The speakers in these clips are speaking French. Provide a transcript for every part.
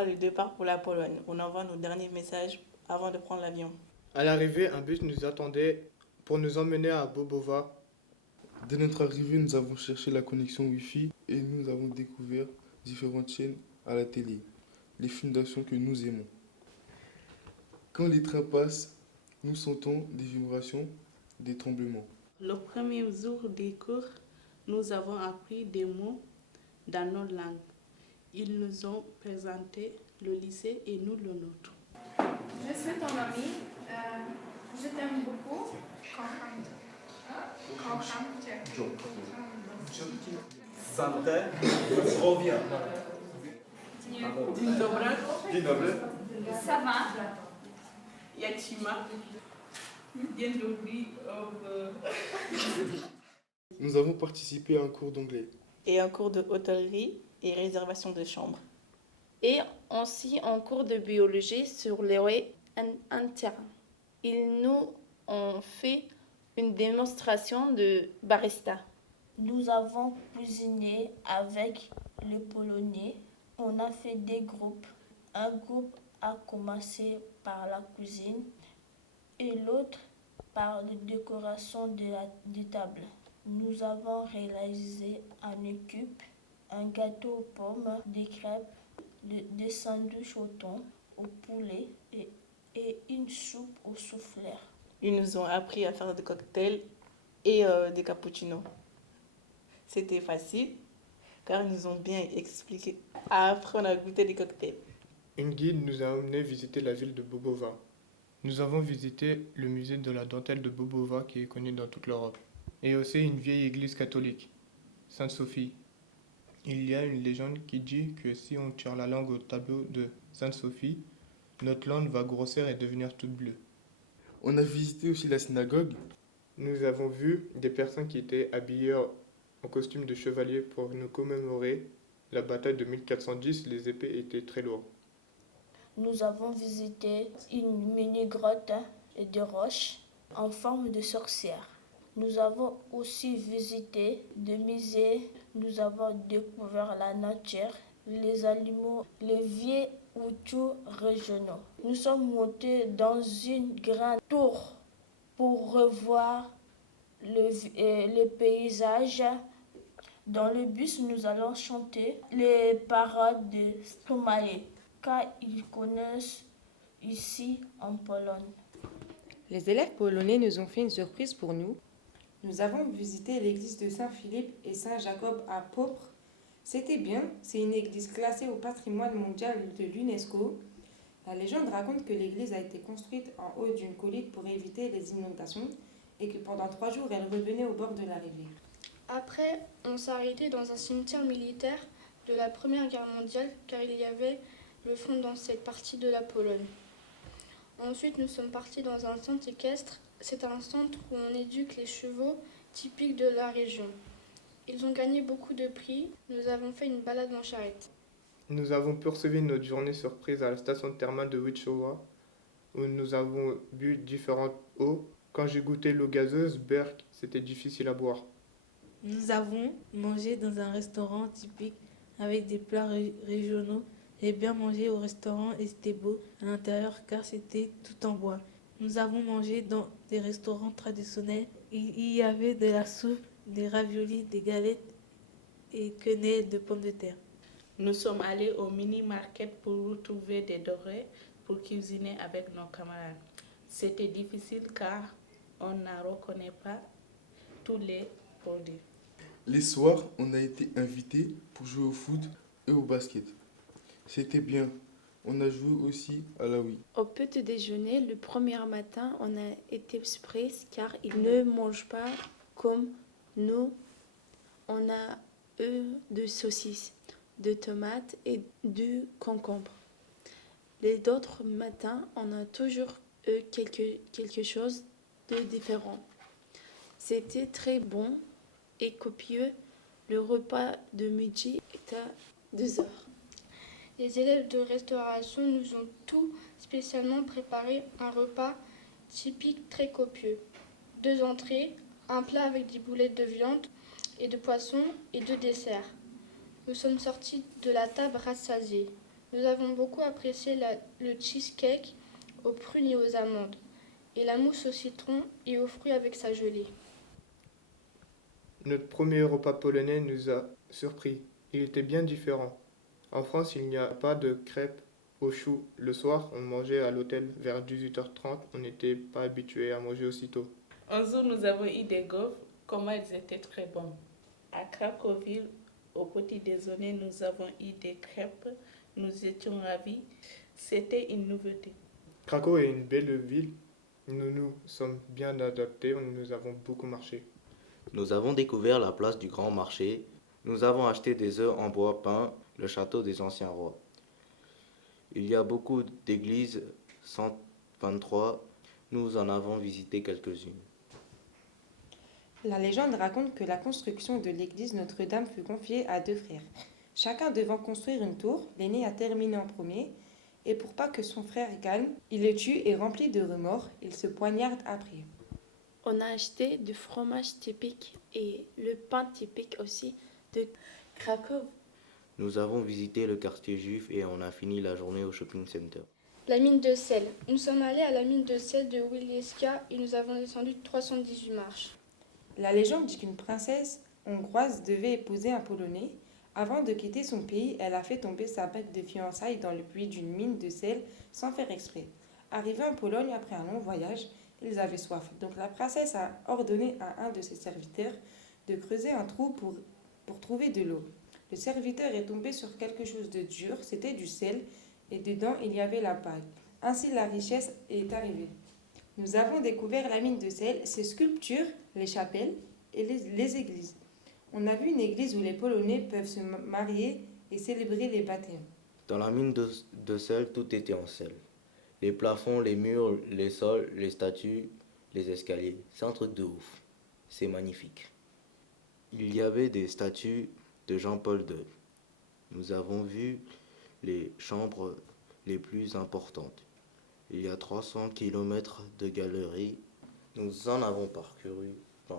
prépare le départ pour la Pologne. On envoie nos derniers messages avant de prendre l'avion. À l'arrivée, un bus nous attendait pour nous emmener à Bobova. Dès notre arrivée, nous avons cherché la connexion Wi-Fi et nous avons découvert différentes chaînes à la télé, les films d'action que nous aimons. Quand les trains passent, nous sentons des vibrations, des tremblements. Le premier jour des cours, nous avons appris des mots dans notre langue. Ils nous ont présenté le lycée et nous le nôtre. Je suis ton ami. Je t'aime beaucoup. Santé, zdrowia. Dzień dobry. Dzień dobry. Ça va? Yatima. Dzień dobry. Nous avons participé à un cours d'anglais. Et un cours de hôtellerie et réservation de chambres. Et aussi un cours de biologie sur les rues internes. Ils nous ont fait une démonstration de barista. Nous avons cuisiné avec les Polonais. On a fait des groupes. Un groupe a commencé par la cuisine et l'autre par la décoration des tables. Nous avons réalisé en équipe un gâteau aux pommes, des crêpes, des sandwichs au thon, au poulet et une soupe au souffleur. Ils nous ont appris à faire des cocktails et des cappuccinos. C'était facile car ils nous ont bien expliqué. Après, on a goûté les cocktails. Une guide nous a emmenés visiter la ville de Bobova. Nous avons visité le musée de la dentelle de Bobova qui est connu dans toute l'Europe. Et aussi une vieille église catholique, Sainte-Sophie. Il y a une légende qui dit que si on tire la langue au tableau de Sainte-Sophie, notre langue va grossir et devenir toute bleue. On a visité aussi la synagogue. Nous avons vu des personnes qui étaient habillées en costume de chevalier pour nous commémorer la bataille de 1410. Les épées étaient très lourdes. Nous avons visité une mini-grotte de roches en forme de sorcière. Nous avons aussi visité des musées. Nous avons découvert la nature, les animaux, les vieilles outils régionaux. Nous sommes montés dans une grande tour pour revoir le paysage. Dans le bus, nous allons chanter les paroles de Stromae, car ils connaissent ici en Pologne. Les élèves polonais nous ont fait une surprise pour nous. Nous avons visité l'église de Saint-Philippe et Saint-Jacob à Popre. C'était bien, c'est une église classée au patrimoine mondial de l'UNESCO. La légende raconte que l'église a été construite en haut d'une colline pour éviter les inondations et que pendant 3 jours, elle revenait au bord de la rivière. Après, on s'est arrêté dans un cimetière militaire de la Première Guerre mondiale car il y avait le front dans cette partie de la Pologne. Ensuite, nous sommes partis dans un centre équestre. C'est un centre où on éduque les chevaux typiques de la région. Ils ont gagné beaucoup de prix. Nous avons fait une balade en charrette. Nous avons poursuivi notre journée surprise à la station thermale de Witchowa, où nous avons bu différentes eaux. Quand j'ai goûté l'eau gazeuse, Berk, c'était difficile à boire. Nous avons mangé dans un restaurant typique avec des plats régionaux. J'ai bien mangé au restaurant et c'était beau à l'intérieur car c'était tout en bois. Nous avons mangé dans des restaurants traditionnels. Il y avait de la soupe, des raviolis, des galettes et quenelles de pommes de terre. Nous sommes allés au mini-market pour retrouver des denrées pour cuisiner avec nos camarades. C'était difficile car on ne reconnaît pas tous les produits. Les soirs, on a été invités pour jouer au foot et au basket. C'était bien. On a joué aussi à la Wii. Au petit déjeuner, le premier matin, on a été surpris car ils ne mangent pas comme nous. On a eu de saucisses, de tomates et du concombre. Les autres matins, on a toujours eu quelque chose de différent. C'était très bon et copieux. Le repas de midi est à 2 heures. Les élèves de restauration nous ont tout spécialement préparé un repas typique très copieux. 2 entrées, un plat avec des boulettes de viande et de poisson et 2 desserts. Nous sommes sortis de la table rassasiés. Nous avons beaucoup apprécié le cheesecake aux prunes et aux amandes, et la mousse au citron et aux fruits avec sa gelée. Notre premier repas polonais nous a surpris. Il était bien différent. En France, il n'y a pas de crêpes aux choux. Le soir, on mangeait à l'hôtel vers 18h30. On n'était pas habitué à manger aussitôt. Un jour, nous avons eu des gaufres, comment elles étaient très bonnes. À Cracovie, au petit déjeuner, nous avons eu des crêpes, nous étions ravis. C'était une nouveauté. Cracow est une belle ville. Nous nous sommes bien adaptés, nous avons beaucoup marché. Nous avons découvert la place du Grand Marché. Nous avons acheté des œufs en bois peint, le château des anciens rois. Il y a beaucoup d'églises, 123. Nous en avons visité quelques-unes. La légende raconte que la construction de l'église Notre-Dame fut confiée à 2 frères. Chacun devant construire une tour, l'aîné a terminé en premier, et pour pas que son frère gagne, il le tue et rempli de remords, il se poignarde après. On a acheté du fromage typique et le pain typique aussi de Cracovie. Nous avons visité le quartier juif et on a fini la journée au shopping center. La mine de sel. Nous sommes allés à la mine de sel de Wilieska et nous avons descendu 318 marches. La légende dit qu'une princesse hongroise devait épouser un Polonais. Avant de quitter son pays, elle a fait tomber sa bague de fiançailles dans le puits d'une mine de sel sans faire exprès. Arrivés en Pologne après un long voyage, ils avaient soif. Donc la princesse a ordonné à un de ses serviteurs de creuser un trou pour trouver de l'eau. Le serviteur est tombé sur quelque chose de dur, c'était du sel, et dedans il y avait la bague. Ainsi la richesse est arrivée. Nous avons découvert la mine de sel, ses sculptures, les chapelles et les églises. On a vu une église où les Polonais peuvent se marier et célébrer les baptêmes. Dans la mine de sel, tout était en sel. Les plafonds, les murs, les sols, les statues, les escaliers. C'est un truc de ouf. C'est magnifique. Il y avait des statues de Jean-Paul II. Nous avons vu les chambres les plus importantes. Il y a 300 km de galeries. Nous en avons parcouru 1%.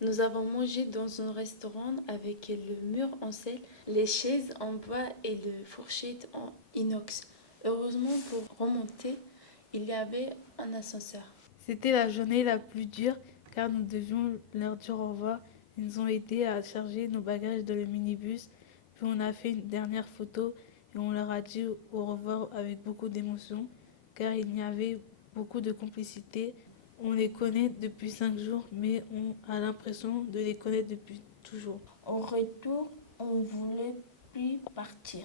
Nous avons mangé dans un restaurant avec le mur en sel, les chaises en bois et le fourchette en inox. Heureusement, pour remonter, il y avait un ascenseur. C'était la journée la plus dure car nous devions leur dire au revoir. Ils nous ont aidés à charger nos bagages dans le minibus. Puis on a fait une dernière photo et on leur a dit au revoir avec beaucoup d'émotion car il y avait beaucoup de complicité. On les connaît depuis 5 jours mais on a l'impression de les connaître depuis toujours. Au retour, on voulait plus partir.